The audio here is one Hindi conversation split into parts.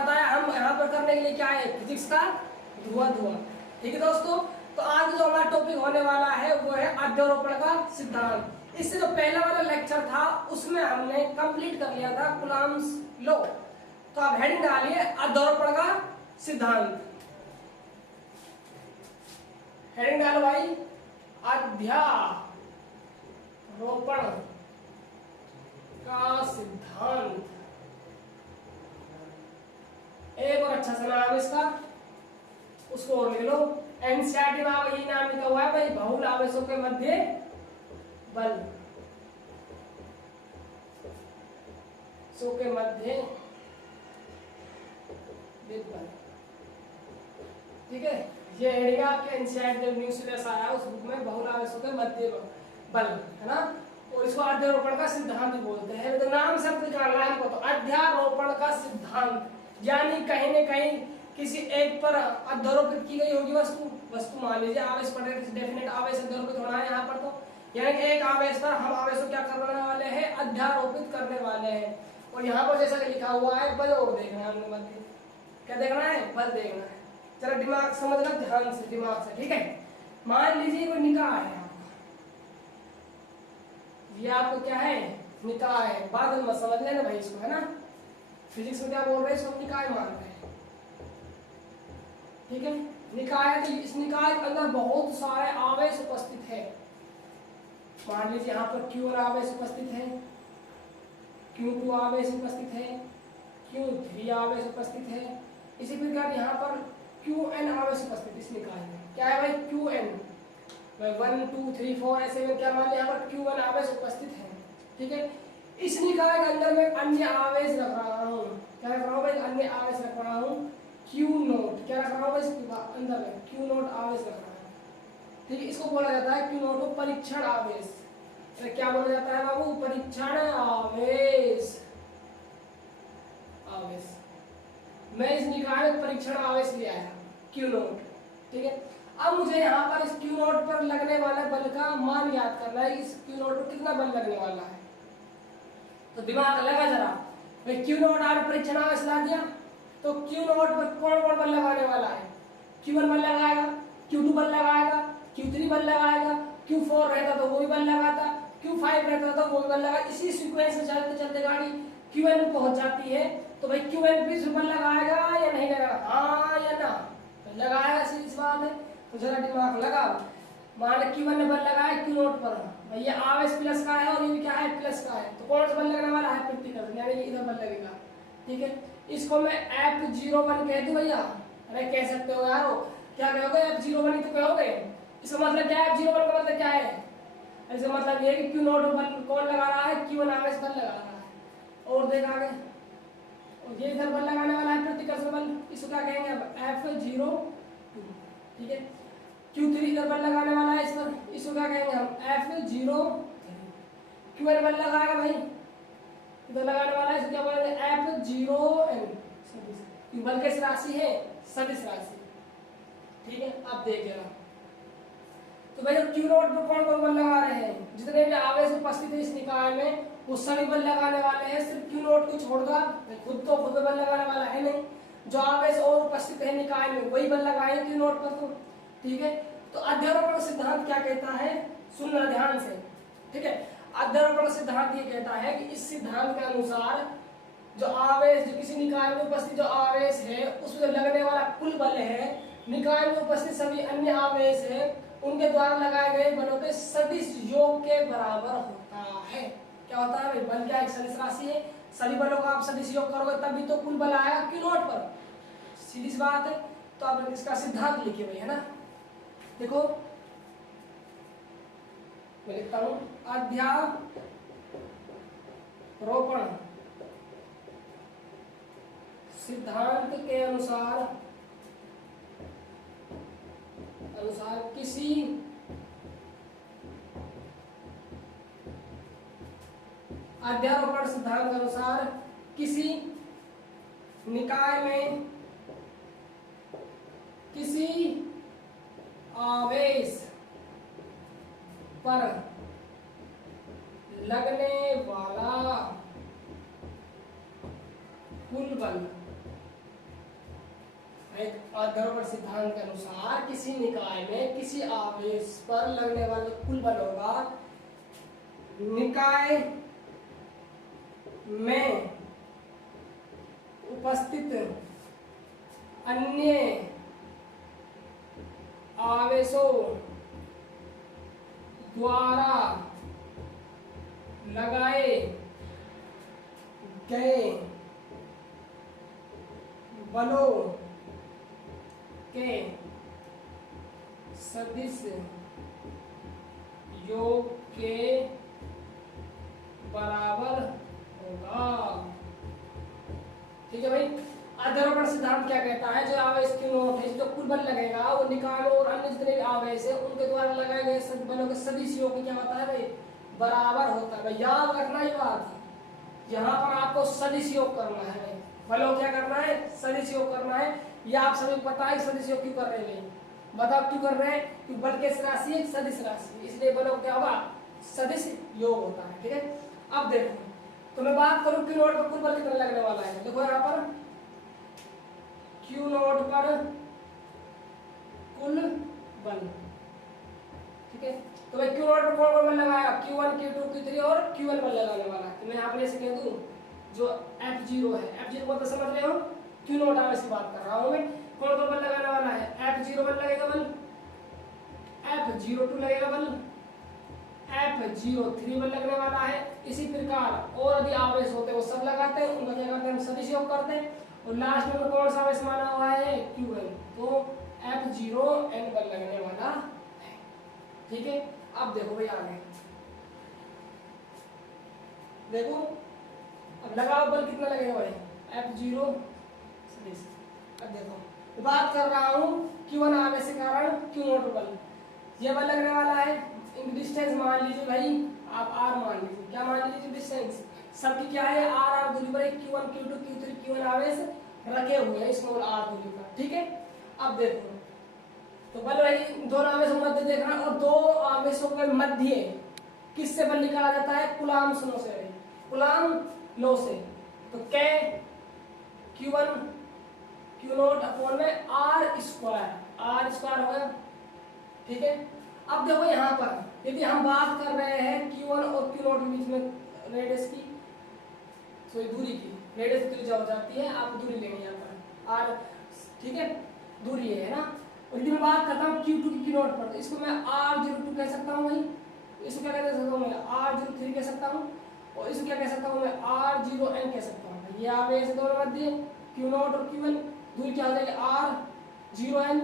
पता है हम यहाँ पर करने के लिए क्या है, फिजिक्स का धुआं धुआं। ठीक है दोस्तों, तो आज जो हमारा टॉपिक होने वाला है वो है अध्यारोपण का सिद्धांत। इससे जो पहला वाला लेक्चर था उसमें हमने कंप्लीट कर लिया था कूलॉम्स लॉ। तो आप हेडिंग डालिए अध्यारोपण का सिद्धांत। हेडिंग डालो भाई, अध्यारोपण का सिद्धांत। एक और अच्छा सा नाम इसका, उसको और लिख लो। एनसीईआरटी में यही नाम लिखा हुआ है भाई, बहुल आवेशों के मध्य बल, के मध्य बल। ठीक है, ये हेडिंग आपके एनसीईआरटी न्यू सिलेबस आया उस बुक में, बहुल आवेशों के मध्य बल है ना। और इसको अध्यारोपण का सिद्धांत बोलते हैं। तो नाम से आपको जानना है, तो अध्यारोपण का सिद्धांत यानी कहीं न कहीं किसी एक पर अध्यारोपित की गई होगी वस्तु मान लीजिए आवेश पर, डेफिनेट आवेश अध्यारोपित होना है यहाँ पर। तो यानी कि एक आवेश पर हम आवेश को क्या करने वाले हैं, अध्यारोपित करने वाले हैं। और यहाँ पर जैसा कि लिखा हुआ है बल और देखना है हमने, बल क्या देखना है, बल देखना है। चलो दिमाग समझना ध्यान से, दिमाग से। ठीक है, मान लीजिए कोई निकाय है आपका, ये आपको क्या है, निकाय है। बादल मत समझ लेना भाई इसको, है ना। फिजिक्स में क्या बोल रहे हैं, इसको निकाय मान रहे हैं। ठीक है, निकाय है तो इस निकाय के अंदर बहुत सारे आवेश उपस्थित है। मान लीजिए यहाँ पर Q1 आवेश उपस्थित है, Q2 आवेश उपस्थित है, Q3 आवेश उपस्थित है। इसी प्रकार यहाँ पर Qn आवेश उपस्थित इस निकाय में। क्या है भाई, Qn 1 2 3 4 ऐसे में क्या मान लिया, यहाँ पर Q1 आवेश उपस्थित है। ठीक है, इस निकाय के अंदर मैं अन्य आवेश रख रहा हूँ। क्या रख रहा हूँ भाई, अन्य आवेश रख रहा हूँ Q0। क्या रख रहा हूँ भाई इसके अंदर में, Q0 आवेश रख रहा हूँ। ठीक है, इसको बोला जाता है Q0 को परीक्षण आवेश। क्या बोला जाता है बाबू, परीक्षण आवेश। आवेश मैं इस निकाय में परीक्षण आवेश ले आया Q0। ठीक है, अब मुझे यहाँ पर इस Q0 पर लगने वाले बल का मान याद करना है। इस Q0 पर कितना बल लगने वाला है, तो दिमाग लगा जरा। भाई Q0 आर परीक्षण आवेश ला दिया, तो Q0 पर कौन कौन बल लगाने वाला है, Q1 बल लगाएगा, Q2 बल लगाएगा, Q3 बल लगाएगा, Q4 रहता तो वो भी बल लगाता, Q5 रहता तो वो भी बल लगा। इसी सीक्वेंस से चलते चलते गाड़ी Qn पहुंच जाती है। तो भाई Qn भी बल लगाएगा या नहीं लगाएगा, हाँ या ना, तो लगाएगा, सीधी बात है। तो जरा दिमाग लगाओ। मान Q1 ने बल लगाया Q0 पर, भाई ये आवेश प्लस का है और ये भी क्या है, प्लस का है। तो कौन सा बल लगने वाला है, प्रतिकर्षण, यानी कि इधर बल लगेगा। ठीक है, इसको मैं F01 कह दूं भैया। अरे कह सकते हो यार, क्या कहोगे, F01 ही तो कहोगे। इसका मतलब क्या है, F01 का मतलब क्या है, इसका मतलब ये है कि Q0 बल कौन लगा रहा है, Q1 आवेश बल लगा रहा है। और देख आगे, और ये इधर बल लगाने वाला है प्रतिकर्षण बल, इसको क्या कहेंगे अब, F02। ठीक है, Q3 इधर बल लगाने वाला है इस पर, इसको क्या कहेंगे हम, F03। Q1 बल लगाएगा भाई, इधर लगाने वाला है, इसको क्या बोलेंगे, F0n। बल किस राशि है, सदिश राशि। ठीक है, अब देखिएगा। तो भाई Q0 पर कौन कौन बल लगा रहे हैं, जितने भी आवेश उपस्थित है इस निकाय में वो सभी बल लगाने वाले हैं। सिर्फ Q0 को छोड़कर, खुद तो खुद बल लगाने वाला है नहीं, जो आवेश और उपस्थित है निकाय में वही बल लगाए Q0 पर। तो ठीक है, तो अध्यारोपण सिद्धांत क्या कहता है, सुनना ध्यान से। ठीक है, अध्यारोपण सिद्धांत ये कहता है कि इस सिद्धांत के अनुसार जो आवेश, जो किसी निकाय में उपस्थित जो आवेश है उसमें लगने वाला कुल बल है, निकाय में उपस्थित सभी अन्य आवेश है, उनके द्वारा लगाए गए बलों के सदिश योग के बराबर होता है। क्या होता है भाई, बल क्या एक सदिश राशि है, सभी बलों का आप सदिश योग करोगे तभी तो कुल बल आएगा Q0 पर, सीधी सी बात है। तो अब इसका सिद्धांत लिखिए भाई, है ना। देखो मैं लिखता हूं, अध्यारोपण सिद्धांत के अनुसार किसी अध्यारोपण सिद्धांत के अनुसार किसी निकाय में किसी आवेश पर लगने वाला कुल बल एक अध्यारोपण सिद्धांत के अनुसार किसी निकाय में किसी आवेश पर लगने वाले कुल बल होगा निकाय में उपस्थित अन्य आवेशों द्वारा लगाए गए बलों के सदिश योग के बराबर होगा। ठीक है भाई, अध्यारोपण सिद्धांत क्या कहता है, जो आवेश क्यू नॉट है, जो कुल बल लगेगा वो निकाय और अन्य जितने भी आवेश है उनके द्वारा लगाए गए बलों के सदिश योग क्या होता है भाई, बराबर होता है। भाई याद रखना ही बात है, यहाँ पर आपको सदिश योग करना है। बलों क्या करना है, सदिश योग करना है। ये आप सभी को पता है सदिश योग क्यों कर रहे हैं, बताओ क्यों कर रहे हैं, क्योंकि बल कैसी राशि है, सदिश राशि, इसलिए बलों क्या होगा, सदिश योग होता है। ठीक है, अब देखो तो मैं बात करूं क्यू नॉट पर कुल बल कितना लगने वाला है। देखो यहाँ पर क्यू नॉट पर कुल बल, ठीक है, तो भाई क्यू नॉट पर कौन कौन बल लगाया, Q1 Q2 Q3 और Q1 बल लगाने वाला है। तो मैं यहाँ पर ऐसे कह दूं जो F0 है, F0 को तो समझ रहे हो, क्यू नॉट आवेश की बात कर रहा हूं मैं, कौन कौन बल लगाने वाला है, F0 बल लगेगा बल, F02 लगेगा बल, F03 बल लगने वाला है। इसी प्रकार और यदि आवेश होते हैं वो सब लगाते हैं, उनका क्या करते हैं, हम सदिश योग करते हैं। और लास्ट में कौन सा आवेश माना हुआ है, Qn, तो F0n बल लगने वाला है। ठीक है, अब देखो भाई आगे देखो, अब लगाओ बल कितना लगेगा भाई, F0 सदिश। अब देखो बात कर रहा हूँ Q1 आवेश के कारण Q नॉट बल, ये बल लगने वाला है। डिस्टेंस मान लीजिए भाई, आप r मान लीजिए, क्या मान लीजिए, डिस्टेंस सबकी क्या है, r दूरी पर Q1 Q2 Q3 Q1 आवेश रखे हुए हैं स्मॉल r दूरी पर। ठीक है, अब देखो तो बल भाई दोनों आवेशों के मध्य देखना, और दो आवेशों के मध्य किससे बल निकाला जाता है, कूलाम लो से, कूलाम लो से। तो K Q1 Q not upon में r स्क्वायर हो गया। ठीक है, अब देखो यहाँ पर यदि हम बात कर रहे हैं Q1 और Q नॉट के बीच में रेडियस की, सॉरी दूरी की, रेडियस दूरी जो हो जाती है, आप दूरी लेंगे यहाँ पर r, ठीक है, दूरी है ना। और यदि मैं बात करता हूँ Q2 की Q नॉट पर, तो इसको मैं R02 कह सकता हूँ भाई, इसको क्या कह सकता हूँ मैं, R03 कह सकता हूँ, और इसको क्या कह सकता हूँ मैं, R0n कह सकता हूँ। ये आवेश दोनों मध्य Q नॉट और Q1, दूरी क्या हो जाएगी, R0n,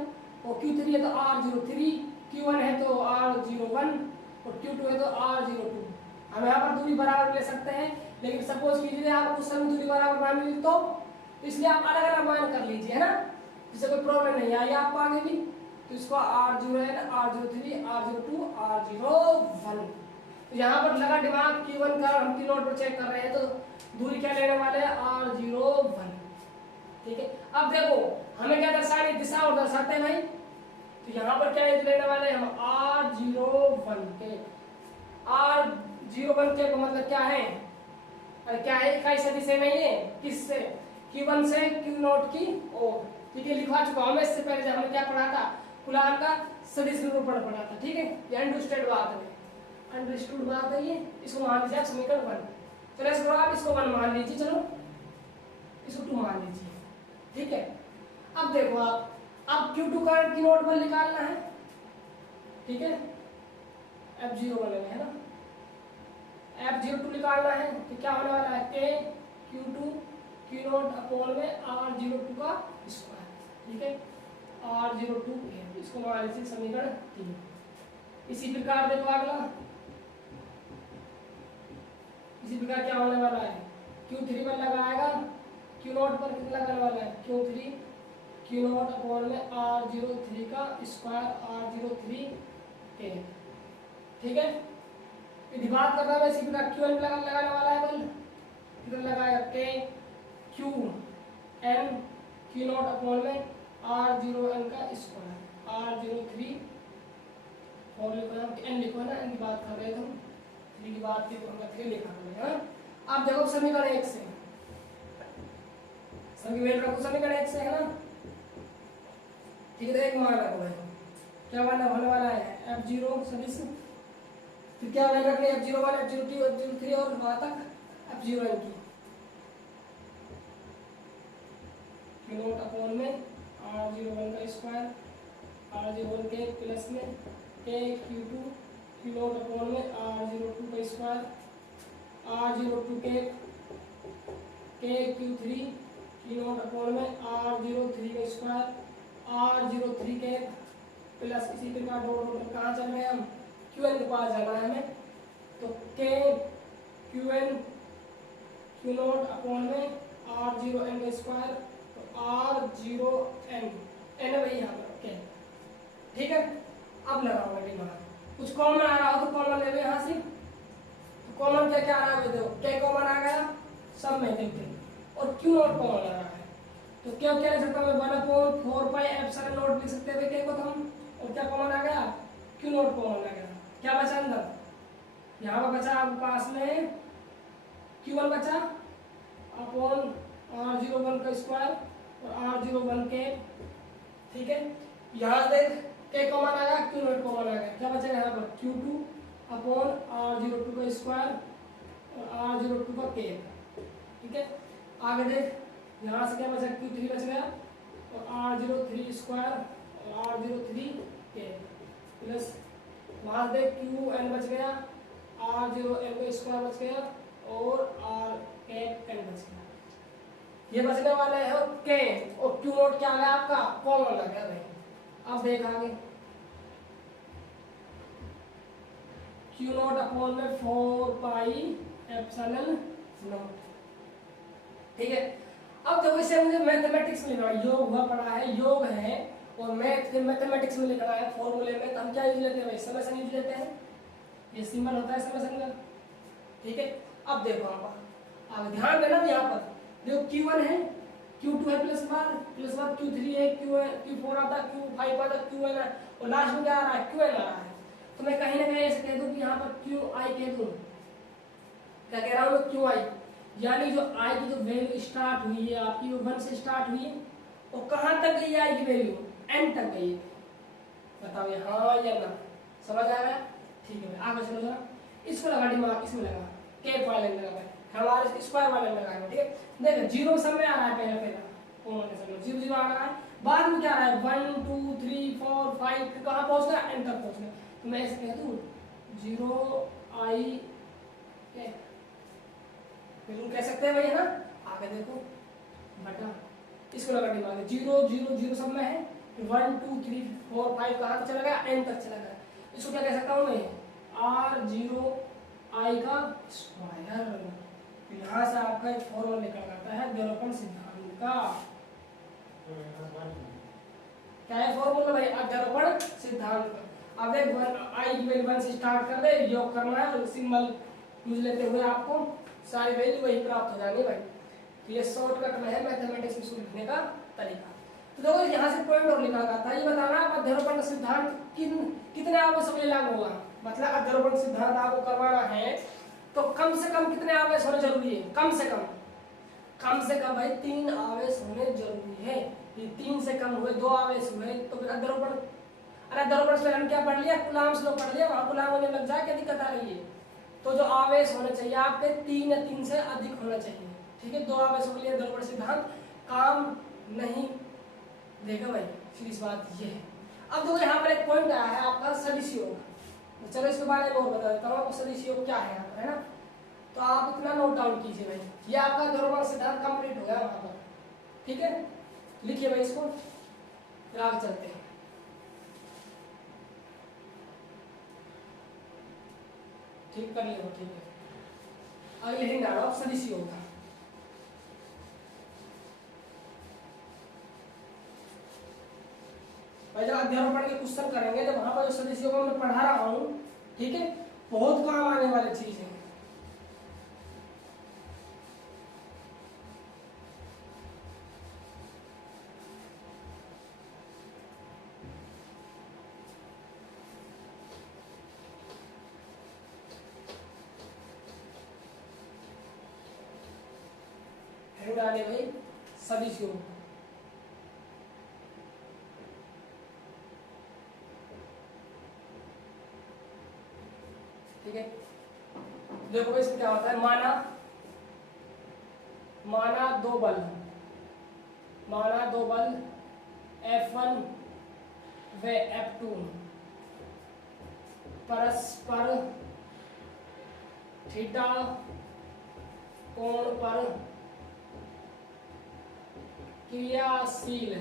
और Q3 है तो R03, Q1 है तो R01 और Q2 है तो R02। हम यहाँ पर दूरी बराबर ले सकते हैं, लेकिन सपोज कीजिए आप उस समय दूरी बराबर मान लीजिए तो इसलिए आप अलग अलग मान कर लीजिए, है ना, जिससे कोई प्रॉब्लम नहीं आई आपको आगे भी। तो इसको R0n, R03, R02, R01। तो यहाँ पर लगा दिमाग Q1 का, हम Q नॉट पर चेक कर रहे हैं तो दूरी क्या लेने वाले हैं, R01। ठीक है, अब देखो हमें क्या दर्शानी, दिशा और दर्शाते हैं भाई, तो यहाँ पर क्या लेने वाले हैं हम, R01 के, R01 के मतलब क्या है, अरे क्या है, इकाई सदिश से नहीं है, किससे, Q1 से Q नॉट की ओर। ठीक है, लिखवा चुका हूं मैं इससे पहले, जब हमने क्या पढ़ा था, कूलाम का सदिश निरूपण पढ़ा था। ठीक है, ये अंडरस्टैंड बात है, अंडरस्टूड बात है ये, इसको मान लीजिए आप समीकरण 1। चलो इसको आप इसको 1 मान लीजिए, चलो इसको 2 मान लीजिए। ठीक है, अब देखो आप, अब Q2 का Q नॉट बल निकालना है। ठीक है, F0 बनेगा, है ना, F02 निकालना है, तो क्या होने वाला है, K Q2 Q not upon में R02 का स्क्वायर। ठीक है, R02 है, इसको मान लीजिए समीकरण 3। इसी प्रकार देखो अगला, इसी प्रकार क्या होने वाला है, Q3 बल लगाएगा, Q नॉट पर कितना लगाने वाला है, Q3 Q नॉट अपॉन में R03 का स्क्वायर, R03 K। ठीक है, यदि बात करना है इसी प्रकार Q1 लगाने वाला है बल, कितना लगाएगा, K Q N Q not upon में R0n का स्क्वायर, R03 और लिखो ना, N लिखो ना, N की बात कर रहे थे हम, 3 की बात की तो हमने 3 लिखा है। आप देखो समीकरण 1 से, समीकरण 1 से है ना, ठीक है, तो एक मान रखो भाई, क्या मान होने वाला है F0 सदिश, फिर क्या वैल्यू रखनी है F01 F02 F03 और वहां तक F0n की, Q नोट अपॉन में R01 का स्क्वायर R01 के प्लस में K Q2 Q naught upon में R02 का स्क्वायर R02 के Q3 Q नोट अपॉन में R03 का स्क्वायर R03 के प्लस इसी प्रकार डॉट डॉट कहाँ चल रहे हैं हम Qn के पास जाना है हमें, तो K Qn Q naught upon में R0n का स्क्वायर, तो R0n n है भाई यहाँ पर, ओके ठीक है। अब लगाओ दिमाग, कुछ कॉमन आ रहा हो तो कॉमन ले लो यहाँ से, तो कॉमन क्या क्या आ रहा है देखो, K कॉमन आ गया सब में देखते हैं, और Q नोट कॉमन आ रहा है, तो क्या क्या लिख सकता हूँ मैं 1/4 पाई एप्सिलॉन नोट लिख सकते हैं K को तो हम, और क्या कॉमन आ गया Q नोट कॉमन आ गया, क्या बचा अंदर, यहाँ पर बचा आपके पास में Q1 बचा अपॉन R01 का स्क्वायर और R01 के, ठीक है। यहाँ देख K कॉमन आ गया Q नोट कॉमन आ गया, क्या बचेगा यहाँ पर Q2 अपॉन R02 का स्क्वायर और R02 का K, ठीक है। आगे देख यहाँ से क्या बचा Q3 बच गया और R03 स्क्वायर और R03 K प्लस वहाँ देख Qn बच गया R0n का स्क्वायर बच गया और Rn बच गया, ये बचने वाले हैं K, और Q नोट क्या आ गया आपका कॉमन आ गया भाई। अब देख आगे Q नोट अपॉन में 4 पाई एप्सिलॉन नोट, ठीक है। अब देखो इसे मुझे मैथमेटिक्स में लिखना है, योग हुआ पड़ा है, योग है और मैथमेटिक्स में लिखना है फॉर्मूले में, तो हम क्या यूज लेते हैं भाई समेशन यूज लेते हैं, ये सिंबल होता है समेशन का, ठीक है। अब देखो आप ध्यान देना यहाँ पर देखो Q1 है Q2 है प्लस बाद Q3 है Q4 आता Q5 आता Qn है और लास्ट में क्या आ रहा है Qn आ रहा है, तो मैं कहीं ना कहीं ऐसे कह दूं कि यहाँ पर Qi कह दूं, क्या कह रहा हूँ मैं Qi, यानी जो I की जो वैल्यू स्टार्ट हुई है आपकी वो 1 से स्टार्ट हुई है और कहाँ तक गई I की वैल्यू n तक गई है, बताओ ये हाँ या ना, समझ आ रहा है, ठीक है। आगे चलो जरा, इसको लगा दिमाग, इसमें लगा K वाले लगा भाई, हमारे स्क्वायर वाले लगाएंगे, ठीक है। देखो जीरो सब में आ रहा है पहला कॉमन सब 0 0 आ रहा है, बाद में क्या आ रहा है 1 2 3 4 5 फिर कहाँ पहुँच गया n तक पहुँच गया, तो मैं ऐसे कह दूँ 0i K, बिल्कुल कह सकते हैं भाई है ना। आगे देखो बटा, इसको लगा दिमाग 0 0 0 सब में है, 1 2 3 4 5 कहाँ तक चला गया n तक चला गया, इसको क्या कह सकता हूँ मैं R0i का स्क्वायर, यहाँ से आपका एक फॉर्मूला निकल आता है अध्यारोपण सिद्धांत का, क्या है फॉर्मूला भाई अध्यारोपण सिद्धांत का। अब देख I की वैल्यू 1 से स्टार्ट कर दे, योग करना है और सिंबल यूज लेते हुए आपको सारी वैल्यू वही प्राप्त हो जाएंगे भाई, तो ये शॉर्टकट में है मैथमेटिक्स में लिखने का तरीका। तो देखो यहाँ से पॉइंट और लिखा गया था, ये बताना अध्यारोपण सिद्धांत कितने आवेश में लागू होगा, मतलब अध्यारोपण सिद्धांत आपको करवाना है तो कम से कम कितने आवेश होने जरूरी है, कम से कम भाई 3 आवेश होने जरूरी है, ये 3 से कम हुए 2 आवेश हुए तो फिर अध्यारोपण, अरे अध्यारोपण से हम क्या पढ़ लिया कूलाम्स लो पढ़ लिया, वहां कूलाम होने लग जाए क्या दिक्कत आ रही है, तो जो आवेश होने चाहिए आपके 3 या 3 से अधिक होना चाहिए, ठीक है। 2 आवेश के लिए अध्यारोपण सिद्धांत काम नहीं देगा भाई, सीधी बात ये है। अब देखो यहाँ पर एक पॉइंट आया है आपका सदिश योग, चलो इसके बारे में और बता देता हूँ आपको सदिश योग क्या है यहाँ पर, है ना। तो आप इतना नोट डाउन कीजिए भाई, ये आपका अध्यारोपण सिद्धांत कंप्लीट हो गया वहां पर, ठीक है। लिखिए भाई इसको, फिर आगे चलते हैं। ठीक कर लिया, ठीक है। अगले दिन डालो आप सदिश योग का, भाई जब अध्यारोपण के क्वेश्चन करेंगे जब वहां पर जो सदिश योग मैं पढ़ा रहा हूँ, ठीक है, बहुत काम आने वाली चीज है। डाले भाई सदिश योग, ठीक है। देखो इसमें क्या होता है, माना दो बल F1 व F2 परस्पर थीटा कोण पर क्रियाशील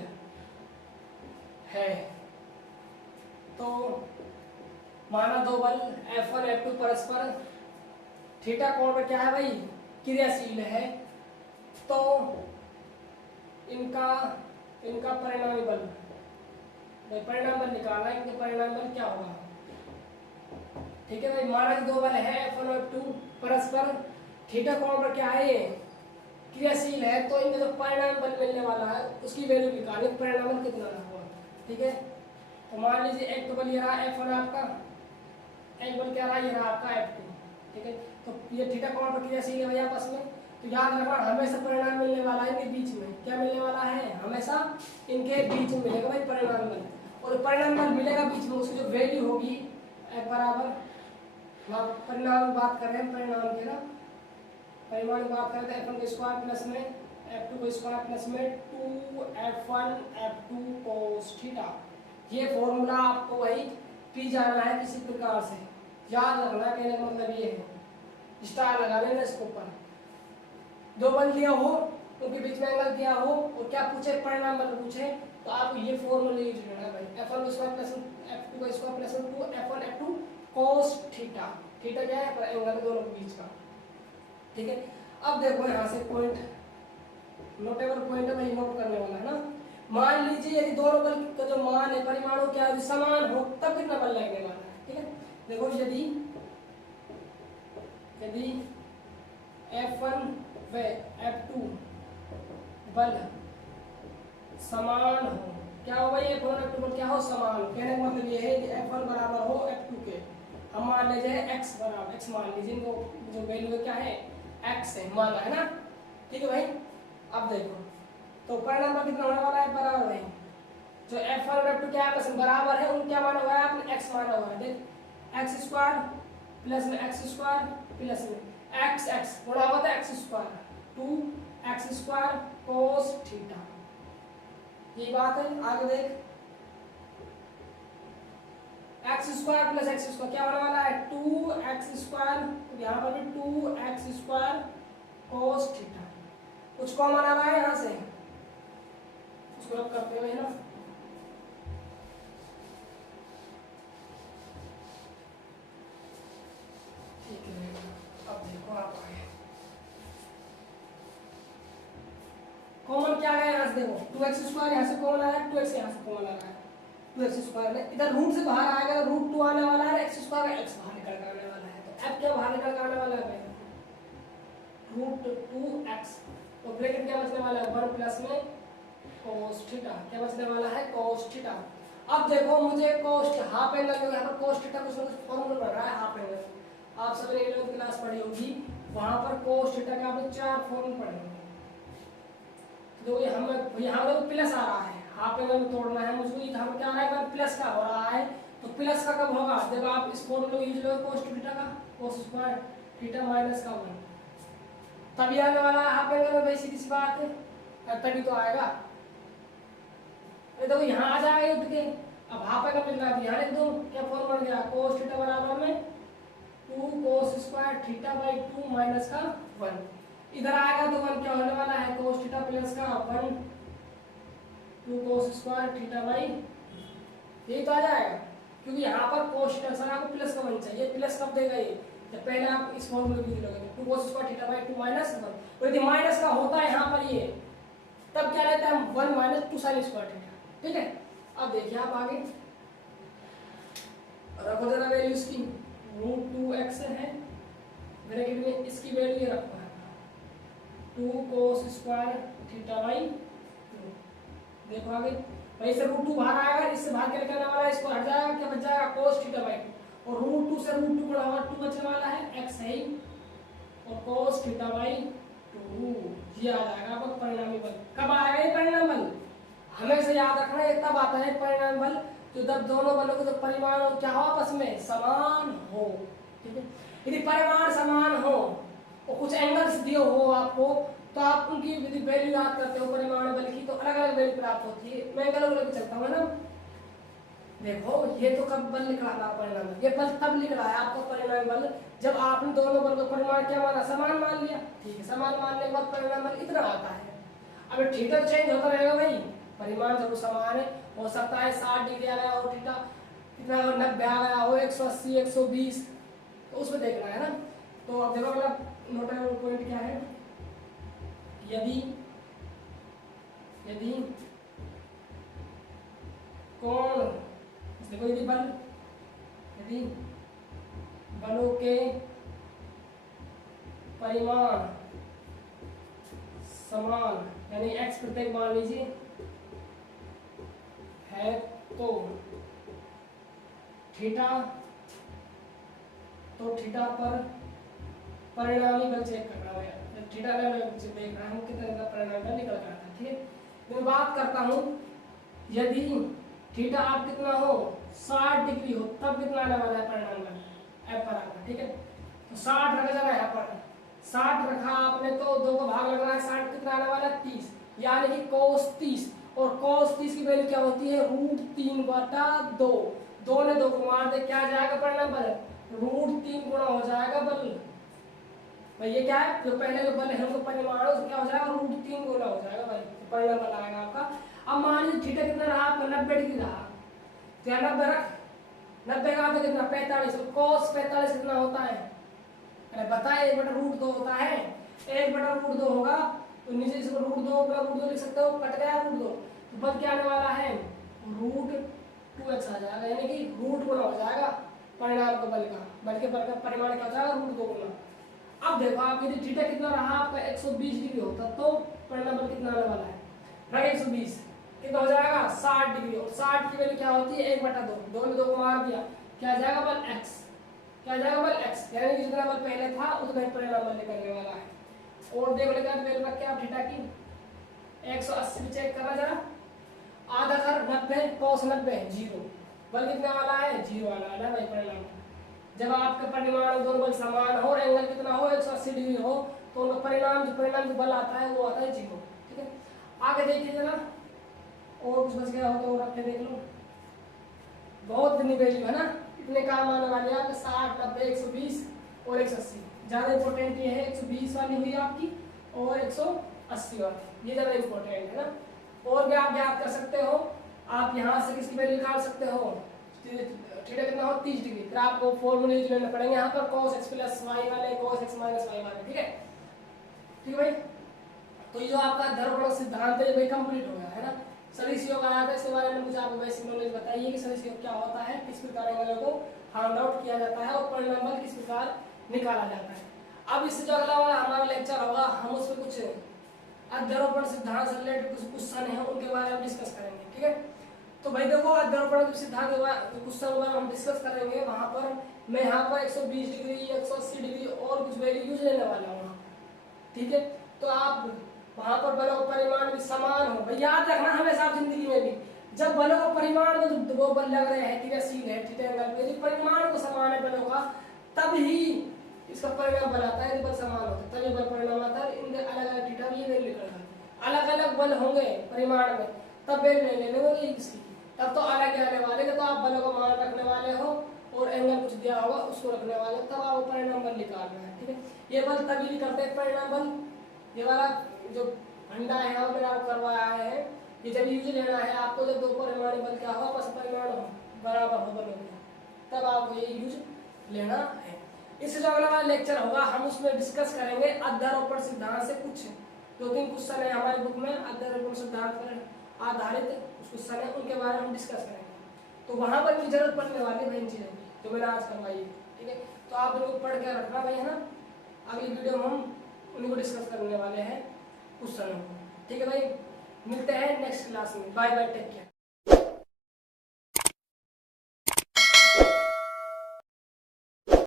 है। तो माना दो बल F1 F2 परस्पर थीटा कोण पर क्या है भाई, क्रियाशील है, तो इनका परिणामी बल, परिणाम बल निकालना है, इनका परिणाम बल क्या होगा। ठीक है भाई, माना कि दो बल है F1 और F2 परस्पर थीटा कोण पर क्या है, ये क्रियाशील है, तो इनका जो परिणाम बल मिलने वाला है उसकी वैल्यू निकालनी, परिणाम बल कितना होगा। ठीक है, तो मान लीजिए एक तो बल ये रहा F1 आपका, एक बल क्या रहा, ये रहा आपका F2। ठीक है, तो ये थीटा कोण पर क्रियाशील है भाई आपस में, तो याद रखना हमेशा परिणाम मिलने वाला है इनके बीच में, क्या मिलने वाला है, हमेशा इनके बीच में मिलेगा भाई परिणाम बल, और परिणाम बल मिलेगा बीच में, उसकी जो वैल्यू होगी F बराबर, परिणाम बात कर रहे हैं, परिणाम के ना परिमाण की बात करें तो F1 का स्क्वायर प्लस में F2 का स्क्वायर प्लस में 2F1 F2 cos थीटा। ये फॉर्मूला आपको वही पी जाना है किसी प्रकार से, याद रखना, कहने का मतलब ये है, स्टार लगा लेना इसके ऊपर। दो बल दिया हो, उनके बीच में एंगल दिया हो, और क्या पूछे, परिणाम बल पूछे, तो आप ये फॉर्मूला यूज करना भाई, F1 का स्क्वायर प्लस F2 का square plus 2F1 F2 cos theta. Theta क्या है, एंगल दोनों के बीच का। ठीक है, अब देखो यहाँ से पॉइंट, नोटेबल पॉइंट है भाई, नोट करने वाला है ना। मान लीजिए यदि दोनों बल का जो मान है, परिमाणों क्या है, समान हो, तब कितना बल लगने वाला है। ठीक है, देखो यदि F1 व F2 बल समान हो, क्या हो भाई, F1 F2 बल क्या हो, समान हो, कहने का मतलब ये है कि F1 बराबर हो F2 के, हम मान लीजिए x बराबर, x मान लीजिए, इनको जो वैल्यू है क्या है, x है, माना है ना। ठीक है भाई, अब देखो तो परिणाम बल कितना होने वाला है, बराबर है, जो F1 और F2 क्या आपस में बराबर है, उन क्या माना हुआ है आपने, x माना हुआ है। देख x स्क्वायर प्लस में x स्क्वायर प्लस में x गुणा होता है x square, 2x square cos theta, ये बात है। आगे देख x square plus x square क्या होने वाला है, 2x स्क्वायर, यहाँ पर भी 2x स्क्वायर cos थीटा, कुछ कॉमन आ रहा है यहाँ से, उसको रब करते हुए ना, ठीक है। अब देखो आप आगे कॉमन क्या है, यहाँ से देखो 2x स्क्वायर यहाँ से कॉमन आया, 2x यहाँ से कॉमन आ रहा है, 2x स्क्वायर में इधर रूट से बाहर आएगा, रूट 2 आने वाला है, x स्क्वायर का x बाहर निकल कर आने वाला है, तो f क्या बाहर निकल कर आने वाला है, रूट 2x, तो ब्रैकेट क्या बचने वाला है, 1 प्लस में cos थीटा, क्या बचने वाला है, cos थीटा। अब देखो मुझे cos हाफ एंगल जो यहाँ पर cos थीटा कुछ ना कुछ फॉर्मूला पढ़ रहा है, हाफ एंगल आप सबने 11th क्लास पढ़ी होगी, वहां पर cos थीटा के आपने 4 फॉर्मूले पढ़े होंगे। तो हम यहाँ पर प्लस आ रहा है, हाफ एंगल में तोड़ना है मुझको, यहाँ पर क्या आ रहा है, प्लस का हो रहा है, तो प्लस का कब होगा, जब आप इस फॉर्मूले को यूज करोगे cos थीटा का, cos स्क्वायर थीटा माइनस का 1, तभी आने वाला है हाफ एंगल में भाई, सीधी सी बात है, तभी तो आएगा। देखो यहाँ आ जाएगा उठ के, अब हाफ एंगल मिल रहा है, यहाँ लिख दो, क्या फॉर्मूला बन गया, cos थीटा बराबर में 2 cos square theta by 2 minus का 1, इधर आएगा तो 1 क्या होने वाला है, cos थीटा प्लस का 1 2 cos स्क्वायर थीटा बाई, यही तो आ जाएगा, क्योंकि यहाँ पर cos थीटा सर आपको प्लस का 1 चाहिए, प्लस कब देगा ये, जब पहले आप इस फॉर्मूले को यूज करोगे, 2 cos square theta by 2 minus 1, और यदि माइनस का होता है यहाँ पर ये, तब क्या लेते हैं हम 1 माइनस 2 sin स्क्वायर थीटा। ठीक है, अब देखिए आप आगे रखो जरा वैल्यू इसकी, रूट 2x है, ब्रैकेट में इसकी वैल्यू ये रखो है 2 cos स्क्वायर थीटा बाई 2, देखो आगे भाई से रूट 2 बाहर आएगा, इससे बाहर क्या निकलने वाला है, इसको हट जाएगा, क्या बच जाएगा, cos थीटा बाई 2, और रूट 2 से रूट 2 बड़ा हुआ 2 बचने वाला है, x है, और cos थीटा बाई 2, ये आ जाएगा आपका परिणामी बल। कब आएगा ये परिणाम बल, हमेशा याद रखना, ये तब आता है परिणाम बल, तो जब दोनों बलों के जो परिमाण क्या हो आपस में समान हो, ठीक है। यदि परिमाण समान हो और कुछ एंगल्स दिए हो आपको, तो आप उनकी यदि वैल्यू याद करते हो परिमाण बल की, तो अलग अलग वैल्यू प्राप्त होती है। मैं अलग अलग चलता हूँ ना, देखो ये तो कब बल लिख रहा था परिणाम, ये बल तब लिख रहा है आपका परिणाम बल जब आपने दोनों बल का परिमाण क्या माना, समान मान लिया। ठीक है, समान मानने के बाद परिणाम बल इतना आता है। अब थीटा चेंज होता रहेगा भाई, परिमाण जब समान है, हो सकता है 60 डिग्री आ गया हो थीटा, कितना 90 आ गया हो, 180 120, तो उसमें देखना है ना। तो अब देखो अगला नोटेबल पॉइंट क्या है, यदि कोण, देखो यदि बलों के परिमाण समान, यानी x प्रत्येक मान लीजिए है, तो थीटा पर परिणामी बल चेक करना है। थीटा से देख रहा हूँ कितना का परिणाम बल निकल रहा था। ठीक है, मैं बात करता हूँ यदि थीटा आप कितना हो 60 डिग्री हो, तब कितना आने वाला है परिणाम बल एफ पर आकर। ठीक है, तो 60 रखा जाएगा यहाँ पर, 60 रखा आपने तो 2 का भाग लग रहा है, 60 कितना आने वाला है 30, यानी कि cos 30, और cos 30 की वैल्यू क्या होती है √3/2, 2 ने 2 को मार दे, क्या आ जाएगा परिणाम बल, √3 गुणा हो जाएगा बल। भाई ये क्या है, जो पहले जो बल है उनको परिमाण क्या हो जाएगा √3 गुना हो जाएगा भाई, तो परिणाम बल आएगा आपका। अब मान लीजिए थीटा कितना रहा आपका 90 डिग्री रहा, तो यहाँ 90 रख, 90 का कितना 45, cos 45 कितना होता है, अरे बताए 1/√2 होता है, 1/√2 होगा, तो नीचे इसको √2 लिख सकते हो, कट गया √2, तो बल क्या आने वाला है √2x आ जाएगा, यानी कि रूट गुना हो जाएगा परिणाम का बल का, बल के बल का परिमाण क्या हो जाएगा √2 गुना। अब देखो आप यदि थीटा कितना रहा आपका 120 डिग्री होता, तो परिणाम बल कितना आने वाला है, रहा 120 कितना हो जाएगा 60 डिग्री, और 60 की वैल्यू क्या होती है 1/2, 2 में 2 को मार दिया, क्या आ जाएगा बल x, क्या आ जाएगा बल x, यानी कि जितना बल पहले था उतना ही परिणाम बल निकलने वाला है। और देख लेते हैं वैल्यू रख के आप थीटा की 180 भी चेक करना जरा, आधा कर 90 cos 90 0, बल कितना वाला है 0 वाला है ना भाई परिणाम। जब आपका परिमाण दोनों बल समान हो और एंगल कितना हो 180 डिग्री हो, तो उनका परिणाम जो बल आता है वो आता है 0। ठीक है, आगे देखिए जरा, और कुछ बच गया हो तो रख के देख लो, बहुत इतनी वैल्यू है ना, इतने काम आने वाले हैं आपके 60 90 120 और 180, ज्यादा इंपॉर्टेंट ये है 120 वाली हुई आपकी और 180 वाली, ये ज्यादा इंपॉर्टेंट है ना। और भी आप याद कर सकते हो, आप यहाँ से किसकी वैल्यू निकाल सकते हो, थीटा कितना हो 30 डिग्री, फिर आपको फॉर्मूले यूज करने पड़ेंगे यहाँ पर cos x + y वाले, cos x - y वाले। ठीक है, ठीक है भाई, तो ये जो आपका धर्मगुण सिद्धांत है भाई कंप्लीट हो गया है ना। सदिश योग आया था, इसके बारे में मुझे आपको बेसिक नॉलेज बताइए कि सदिश योग क्या होता है, किस प्रकार एंगलों को फाइंड आउट किया जाता है और परिणाम बल किस प्रकार निकाला जाता है। अब इससे जो अगला वाला हमारा लेक्चर होगा, हम उसमें कुछ अध्यारोपण सिद्धांत से रिलेटेड कुछ क्वेश्चन है उनके बारे में डिस्कस करेंगे। ठीक है, तो भाई देखो अध्यारोपण सिद्धांत के बारे क्वेश्चन वगैरह हम डिस्कस करेंगे, वहां पर मैं यहाँ पर 120 डिग्री 180 डिग्री और कुछ वैल्यू यूज लेने वाला हूँ। ठीक है, तो आप वहां पर बलों का परिमाण भी समान हो, भाई याद रखना हमेशा जिंदगी में भी, जब बलों का परिमाण में दो बल लग रहे हैं क्रियाशील है थीटा एंगल पे, यदि परिमाण को समान है बलों का, तब ही इसका परिणाम बल आता है, यदि बल समान होता है तभी बल परिणाम आता है। इनके अलग अलग थीटा भी ये वैल्यू निकलता है, अलग अलग बल होंगे परिमाण में तब वैल्यू नहीं लेने होगी इसकी, तब तो अलग आने वाले, तो आप बलों का मान रखने वाले हो और एंगल कुछ दिया होगा उसको रखने वाले, तब आप परिणाम बल निकालना है। ठीक है, ये बल तभी निकलते हैं परिणाम बल, ये वाला जो फंडा है और मैंने आपको करवाया है, ये जब यूज लेना है आपको, जब दो परिमाणी बल क्या हो बस परिमाण बराबर हो बलों में, तब आपको ये यूज लेना है। इससे जो अगला वाला लेक्चर होगा हम उसमें डिस्कस करेंगे अध्यारोपण सिद्धांत से कुछ 2-3 क्वेश्चन है हमारी बुक में अध्यारोपण सिद्धांत पर आधारित क्वेश्चन है, उनके बारे में हम डिस्कस करेंगे। तो वहां पर भी जरूरत पड़ने वाली है इन चीजों की जो मैंने आज करवाई है। ठीक है, तो आप इनको पढ़ के रखना भाई, है ना। अगली वीडियो में हम उनको डिस्कस करने वाले हैं क्वेश्चनों को। ठीक है भाई, मिलते हैं नेक्स्ट क्लास में, बाय बाय, टेक केयर।